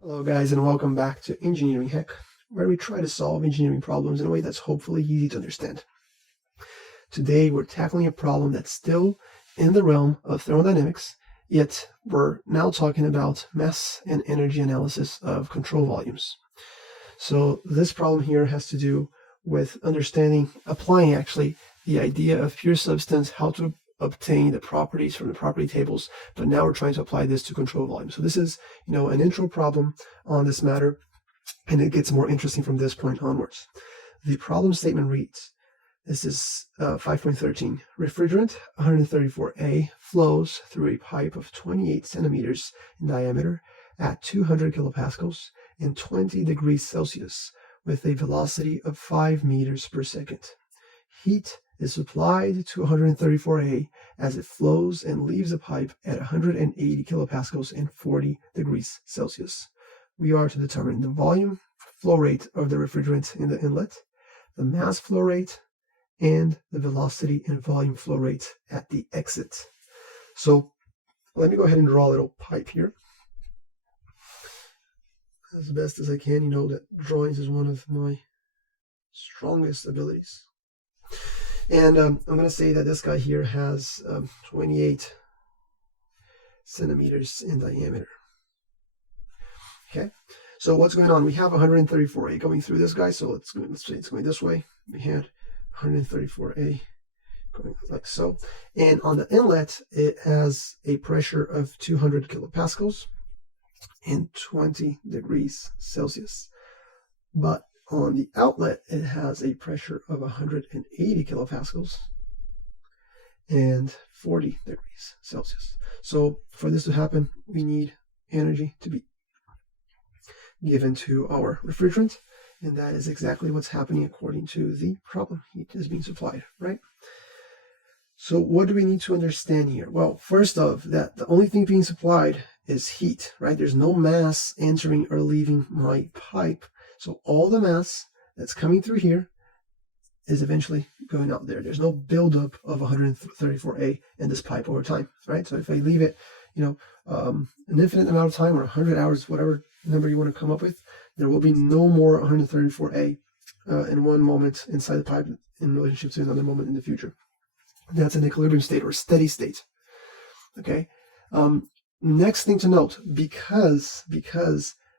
Hello guys, and welcome back to Engineering Hack, where we try to solve engineering problems in a way that's hopefully easy to understand. Today we're tackling a problem that's still in the realm of thermodynamics, yet we're now talking about mass and energy analysis of control volumes. So this problem here has to do with applying actually the idea of pure substance, how to obtain the properties from the property tables, but now we're trying to apply this to control volume. So this is, an intro problem on this matter, and it gets more interesting from this point onwards. The problem statement reads, this is 5.13, refrigerant 134A flows through a pipe of 28 centimeters in diameter at 200 kilopascals and 20 degrees Celsius with a velocity of 5 meters per second. Heat is supplied to 134A as it flows and leaves the pipe at 180 kilopascals and 40 degrees Celsius. We are to determine the volume flow rate of the refrigerant in the inlet, the mass flow rate, and the velocity and volume flow rate at the exit. So let me go ahead and draw a little pipe here as best as I can. You know that drawings is one of my strongest abilities. And I'm going to say that this guy here has 28 centimeters in diameter. Okay, so what's going on? We have 134A going through this guy, so let's say it's going this way. We had 134A going like so. And on the inlet, it has a pressure of 200 kilopascals and 20 degrees Celsius. But on the outlet, it has a pressure of 180 kilopascals and 40 degrees Celsius. So for this to happen, we need energy to be given to our refrigerant, and that is exactly what's happening according to the problem. Heat is being supplied, right? So what do we need to understand here? Well, first off, that the only thing being supplied is heat, right? There's no mass entering or leaving my pipe. So all the mass that's coming through here is eventually going out there. There's no buildup of 134A in this pipe over time, right? So if I leave it, an infinite amount of time, or 100 hours, whatever number you want to come up with, there will be no more 134A in one moment inside the pipe in relationship to another moment in the future. That's an equilibrium state or steady state. Okay. Next thing to note, because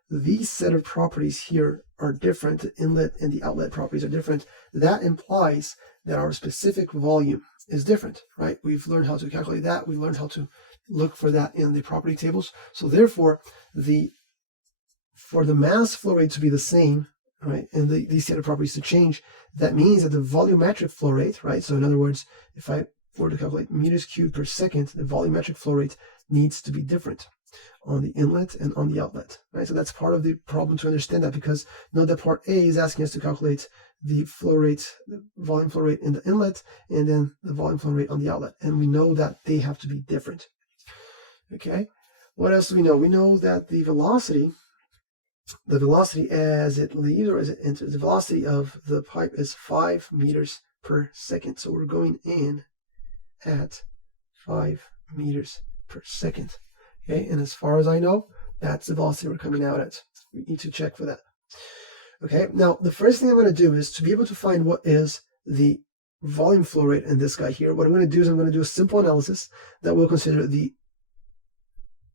these set of properties here are different, the inlet and the outlet properties are different, that implies that our specific volume is different, right? We've learned how to calculate that. We learned how to look for that in the property tables. So therefore, for the mass flow rate to be the same, right, and these set of properties to change, that means that the volumetric flow rate, right? So in other words, if I were to calculate meters cubed per second, the volumetric flow rate needs to be different on the inlet and on the outlet, right? So that's part of the problem to understand that, because note that part A is asking us to calculate the flow rate, the volume flow rate in the inlet, and then the volume flow rate on the outlet. And we know that they have to be different. Okay, what else do we know? We know that the velocity as it leaves or as it enters, the velocity of the pipe is 5 meters per second. So we're going in at 5 meters per second. Okay, and as far as I know, that's the velocity we're coming out at. We need to check for that. Okay, now the first thing I'm going to do is to be able to find what is the volume flow rate in this guy here. What I'm going to do is I'm going to do a simple analysis that will consider the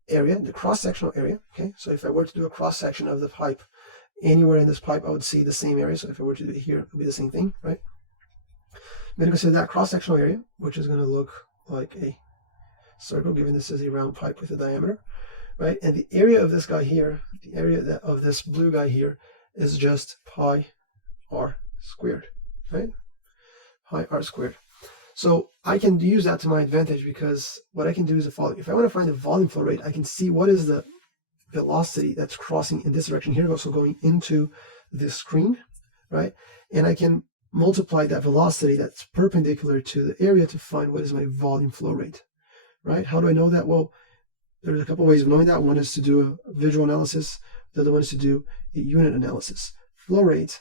area, the cross-sectional area. Okay, so if I were to do a cross-section of the pipe, anywhere in this pipe, I would see the same area. So if I were to do it here, it would be the same thing, right? I'm going to consider that cross-sectional area, which is going to look like a circle, given this is a round pipe with a diameter, right? And the area of this guy here, the area of this blue guy here, is just pi r squared, right? Pi r squared. So I can use that to my advantage, because what I can do is the following. If I want to find the volume flow rate, I can see what is the velocity that's crossing in this direction here, also going into this screen, right? And I can multiply that velocity that's perpendicular to the area to find what is my volume flow rate, right? How do I know that? Well, there's a couple ways of knowing that. One is to do a visual analysis. The other one is to do a unit analysis. Flow rate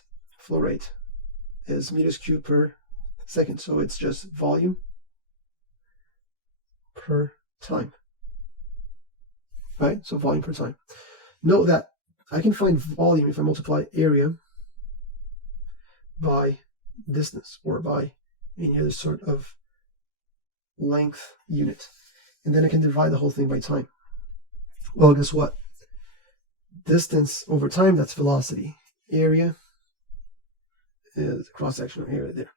is meters cubed per second. So it's just volume per time, right? So volume per time. Note that I can find volume if I multiply area by distance or by any other sort of length unit. And then I can divide the whole thing by time. Well, guess what? Distance over time, that's velocity. Area is cross-sectional area there.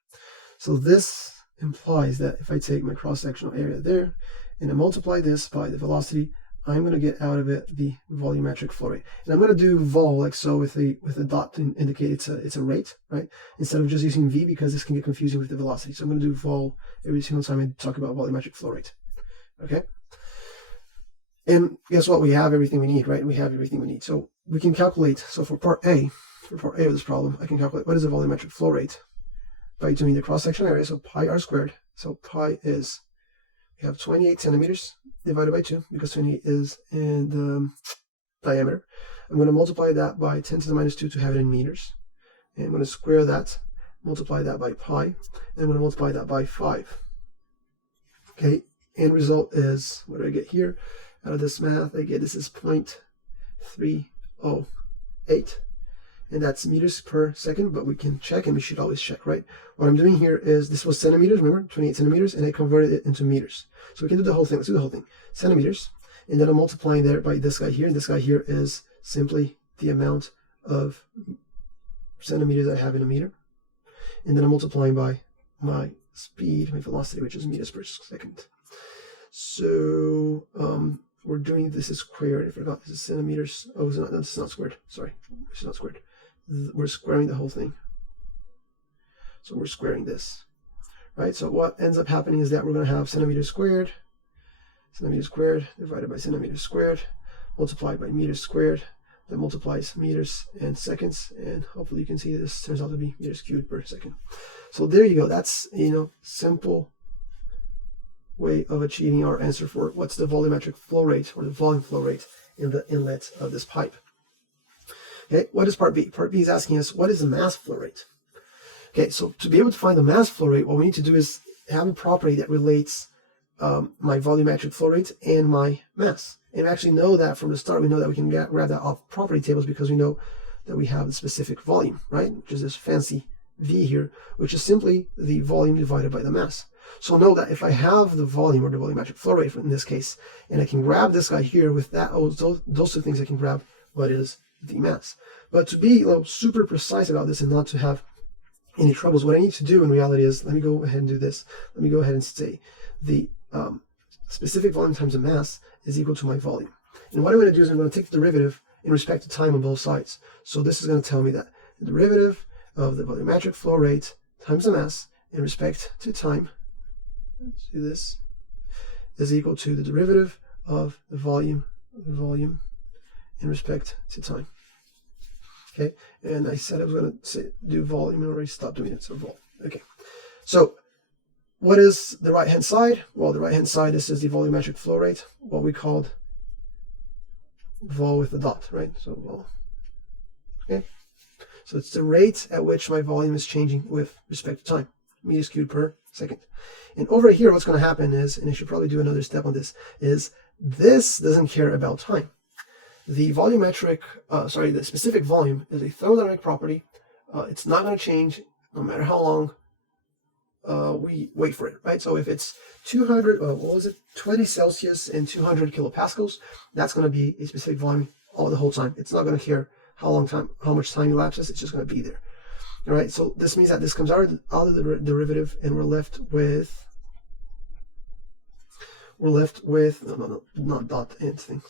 So this implies that if I take my cross-sectional area there and I multiply this by the velocity, I'm going to get out of it the volumetric flow rate. And I'm going to do vol like so with a dot to indicate it's a rate, right? Instead of just using v, because this can get confusing with the velocity. So I'm going to do vol every single time I talk about volumetric flow rate. Okay? And guess what? We have everything we need, right? We have everything we need. So we can calculate. So for part A of this problem, I can calculate what is the volumetric flow rate by doing the cross-sectional area. So pi r squared. So pi is, we have 28 centimeters divided by 2, because 28 is in the diameter. I'm going to multiply that by 10 to the minus 2 to have it in meters. And I'm going to square that, multiply that by pi, and I'm going to multiply that by 5. Okay, end result is, what do I get here? Out of this math, I get this is 0.308. And that's meters per second, but we can check, and we should always check, right? What I'm doing here is, this was centimeters, remember, 28 centimeters, and I converted it into meters. So we can do the whole thing. Let's do the whole thing. Centimeters, and then I'm multiplying there by this guy here, and this guy here is simply the amount of centimeters I have in a meter. And then I'm multiplying by my speed, my velocity, which is meters per second. So we're doing this is squared. I forgot this is centimeters. Oh, it's not, this is not squared. Sorry, it's not squared. We're squaring the whole thing. So we're squaring this, right? So what ends up happening is that we're going to have centimeters squared divided by centimeters squared, multiplied by meters squared, that multiplies meters and seconds, and hopefully you can see this turns out to be meters cubed per second. So there you go. That's, simple way of achieving our answer for what's the volumetric flow rate, or the volume flow rate in the inlet of this pipe. Okay, what is part B? Part B is asking us, what is the mass flow rate? Okay, so to be able to find the mass flow rate, what we need to do is have a property that relates my volumetric flow rate and my mass. And we actually know that from the start. We know that we can grab that off property tables, because we know that we have the specific volume, right? Which is this fancy V here, which is simply the volume divided by the mass. So know that if I have the volume, or the volumetric flow rate in this case, and I can grab this guy here with that, those two things I can grab, what is the mass. But to be super precise about this and not to have any troubles, what I need to do in reality is, let me go ahead and do this. Let me go ahead and say the specific volume times the mass is equal to my volume. And what I'm going to do is I'm going to take the derivative in respect to time on both sides. So this is going to tell me that the derivative of the volumetric flow rate times the mass in respect to time, let's do this, is equal to the derivative of the volume in respect to time. Okay, and I said I was going to do volume, and I already stopped doing it, so vol. Okay, so what is the right-hand side? Well, the right-hand side, this is the volumetric flow rate, what we called vol with a dot, right? So vol. Okay, so it's the rate at which my volume is changing with respect to time, meters cubed per second. And over here, what's going to happen is, and I should probably do another step on this, is this doesn't care about time. The the specific volume is a thermodynamic property. It's not going to change no matter how long we wait for it, right? So if it's 20 Celsius and 200 kilopascals, that's going to be a specific volume the whole time. It's not going to care how much time elapses. It's just going to be there. All right. So this means that this comes out of the derivative, and we're left with not dot and thing.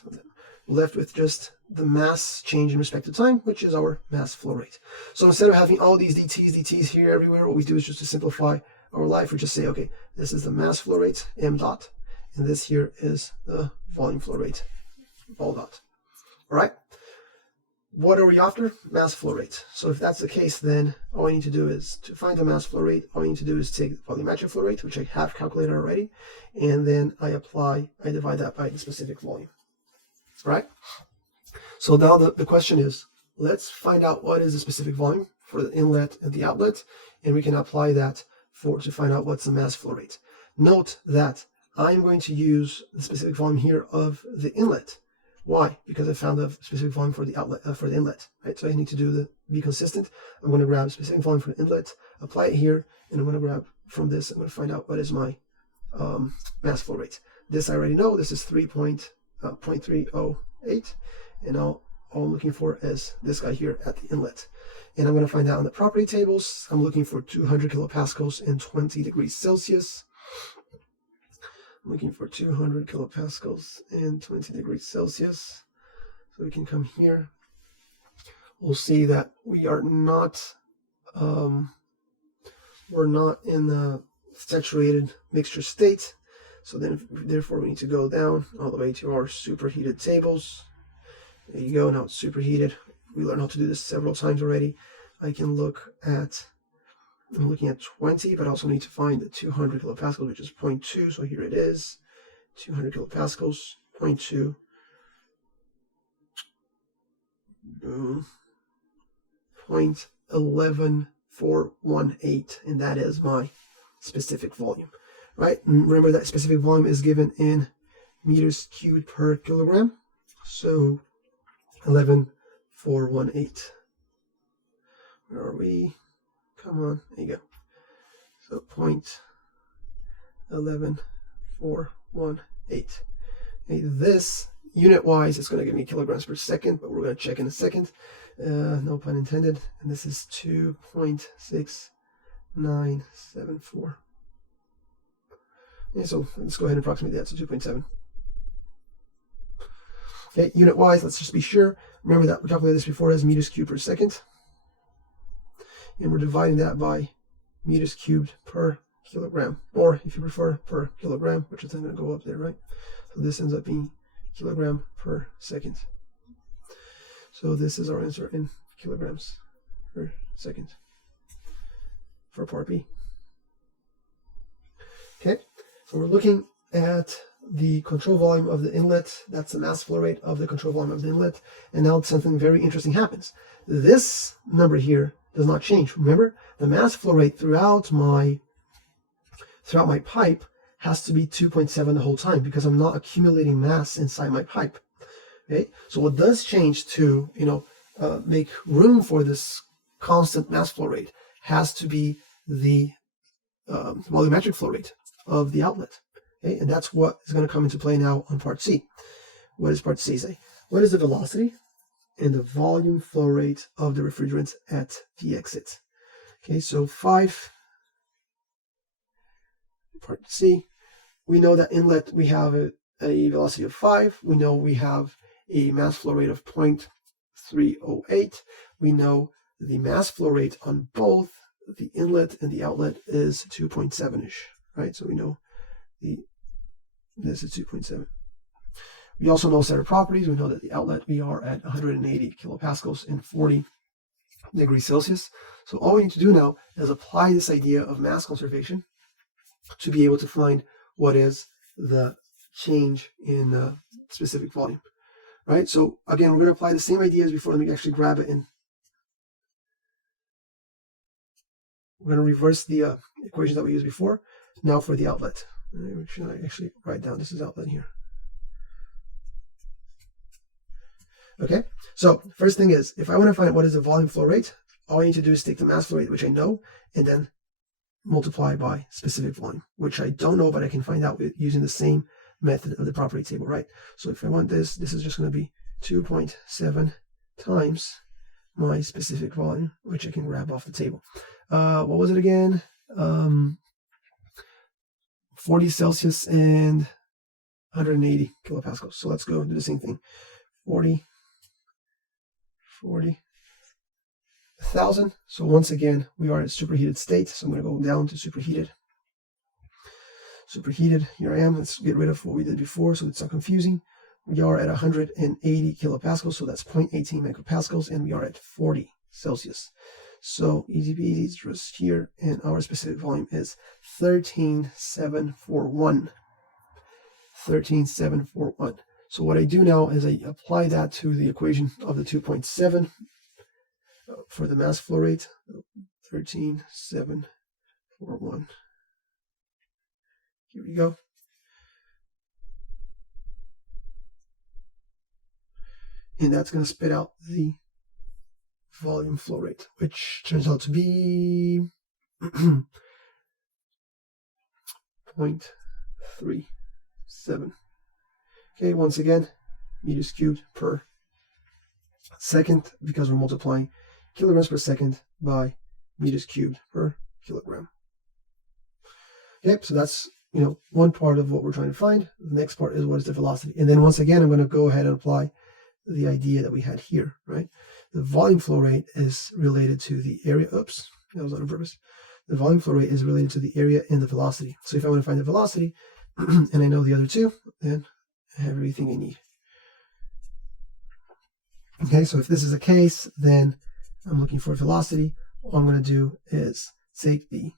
We're left with just the mass change in respect to time, which is our mass flow rate. So instead of having all these dt's here everywhere, what we do is just to simplify our life, we just say, okay, this is the mass flow rate, m dot, and this here is the volume flow rate, vol dot. All right. What are we after? Mass flow rate. So if that's the case, then all I need to do is, to find the mass flow rate, all I need to do is take the volumetric flow rate, which I have calculated already, and then I divide that by the specific volume. Right? So now the question is, let's find out what is the specific volume for the inlet and the outlet, and we can apply that to find out what's the mass flow rate. Note that I'm going to use the specific volume here of the inlet, Why? Because I found the specific volume for the outlet, for the inlet, right? So I need to be consistent. I'm going to grab specific volume for the inlet, apply it here, and I'm going to grab from this, I'm going to find out what is my mass flow rate. This I already know. This is 0.308, and all I'm looking for is this guy here at the inlet. And I'm going to find out in the property tables, I'm looking for 200 kilopascals and 20 degrees Celsius. I'm looking for 200 kilopascals and 20 degrees Celsius. So we can come here. We'll see that we are not, we're not in the saturated mixture state. So then, therefore, we need to go down all the way to our superheated tables. There you go. Now it's superheated. We learned how to do this several times already. I can look at, I'm looking at 20, but I also need to find the 200 kilopascals, which is 0.2. So here it is, 200 kilopascals, 0.2. Boom. 0.11418, and that is my specific volume, right? And remember that specific volume is given in meters cubed per kilogram. So 11418. Where are we? Come on, there you go. So 0.11418. Okay, this unit-wise is going to give me kilograms per second, but we're going to check in a second. No pun intended. And this is 2.6974. Okay, so let's go ahead and approximate that to 2.7. Okay, unit-wise, let's just be sure. Remember that we calculated this before as meters cubed per second. And we're dividing that by meters cubed per kilogram, or if you prefer, per kilogram, which is then going to go up there, right? So this ends up being kilogram per second. So this is our answer in kilograms per second for part B. Okay, so we're looking at the control volume of the inlet. That's the mass flow rate of the control volume of the inlet. And now something very interesting happens. This number here does not change. Remember, the mass flow rate throughout my pipe has to be 2.7 the whole time because I'm not accumulating mass inside my pipe. Okay, so what does change to make room for this constant mass flow rate has to be the volumetric flow rate of the outlet. Okay, and that's what is going to come into play now on part C. What does part C say? What is the velocity and the volume flow rate of the refrigerant at the exit? Okay, so 5, part C, we know that inlet we have a velocity of 5. We know we have a mass flow rate of 0.308. We know the mass flow rate on both the inlet and the outlet is 2.7-ish, right? So we know this is 2.7. We also know set of properties. We know that the outlet, we are at 180 kilopascals and 40 degrees Celsius. So all we need to do now is apply this idea of mass conservation to be able to find what is the change in specific volume, right? So again, we're going to apply the same idea as before. Let me actually grab it, and we're going to reverse the equations that we used before. Now for the outlet. Should I actually write down, this is outlet here. Okay, so first thing is, if I want to find what is the volume flow rate, all I need to do is take the mass flow rate, which I know, and then multiply by specific volume, which I don't know, but I can find out using the same method of the property table, right? So if I want this is just going to be 2.7 times my specific volume, which I can grab off the table. What was it again? 40 Celsius and 180 kilopascals. So let's go and do the same thing. 40,000. So once again, we are at superheated state. So I'm going to go down to superheated. Superheated, here I am. Let's get rid of what we did before so it's not confusing. We are at 180 kilopascals, so that's 0.18 megapascals, and we are at 40 Celsius. So easy peasy, just here, and our specific volume is 13,741. 13,741. So what I do now is I apply that to the equation of the 2.7 for the mass flow rate. 13,741. Here we go. and that's going to spit out the volume flow rate, which turns out to be 0.37. Okay, once again, meters cubed per second, because we're multiplying kilograms per second by meters cubed per kilogram. Okay, so that's one part of what we're trying to find. The next part is what is the velocity, and then once again I'm going to go ahead and apply the idea that we had here, right? The volume flow rate is related to the area. Oops, that was on purpose. The volume flow rate is related to the area and the velocity. So if I want to find the velocity and I know the other two, then I have everything I need. Okay, so if this is the case, then I'm looking for velocity. All I'm going to do is take the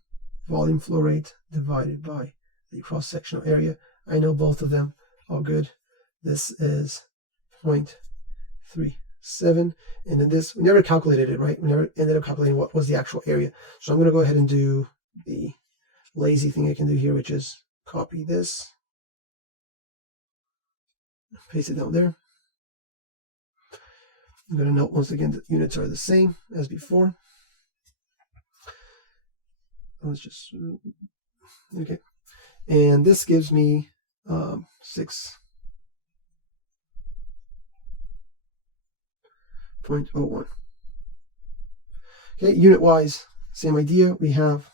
volume flow rate divided by the cross-sectional area. I know both of them, all good. This is 0.37, and then this, we never calculated it, right? We never ended up calculating what was the actual area. So I'm going to go ahead and do the lazy thing I can do here, which is copy this, paste it down there. I'm going to note once again that units are the same as before. Let's just, okay. And this gives me 6.01. Okay, unit wise, same idea. We have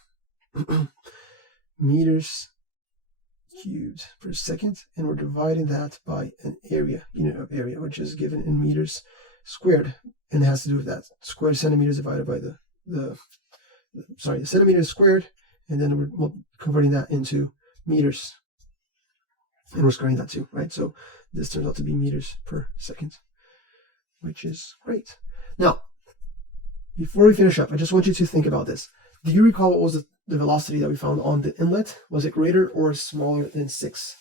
meters cubed per second, and we're dividing that by an area, unit of area, which is given in meters squared, and it has to do with that squared centimeters divided by the centimeters squared, and then we're converting that into meters, and we're squaring that too, right? So this turns out to be meters per second, which is great. Now, before we finish up, I just want you to think about this. Do you recall what was the velocity that we found on the inlet? Was it greater or smaller than 6?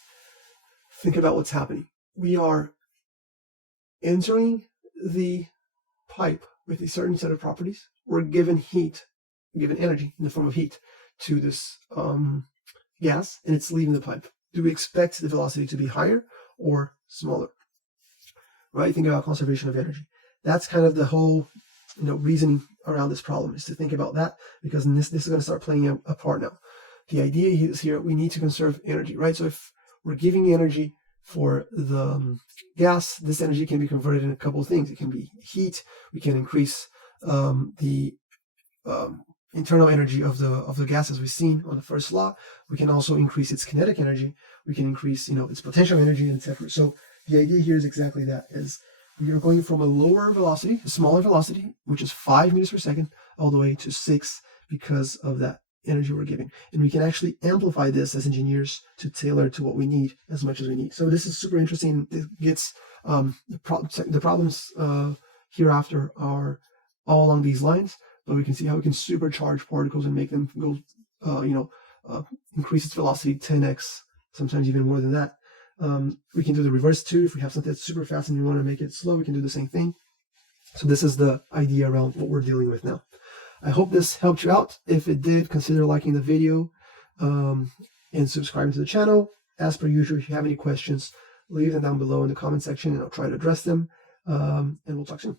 Think about what's happening. We are entering the pipe with a certain set of properties. We're given heat, given energy in the form of heat to this gas, and it's leaving the pipe. Do we expect the velocity to be higher or smaller? Right? Think about conservation of energy. That's kind of the whole reasoning around this problem, is to think about that, because this is going to start playing a part now. The idea is here, we need to conserve energy, right? So if we're giving energy for the gas, this energy can be converted in a couple of things. It can be heat. We can increase the internal energy of the gas, as we've seen on the first law. We can also increase its kinetic energy. We can increase its potential energy, etc. So the idea here is exactly that, is we are going from a lower velocity, a smaller velocity, which is 5 meters per second, all the way to 6 because of that energy we're giving. And we can actually amplify this as engineers to tailor to what we need as much as we need. So this is super interesting. It gets the problems hereafter are all along these lines, but we can see how we can supercharge particles and make them go, increase its velocity 10x, sometimes even more than that. We can do the reverse too. If we have something that's super fast and we want to make it slow, we can do the same thing. So this is the idea around what we're dealing with now. I hope this helped you out. If it did, consider liking the video and subscribing to the channel. As per usual, if you have any questions, leave them down below in the comment section and I'll try to address them. And we'll talk soon.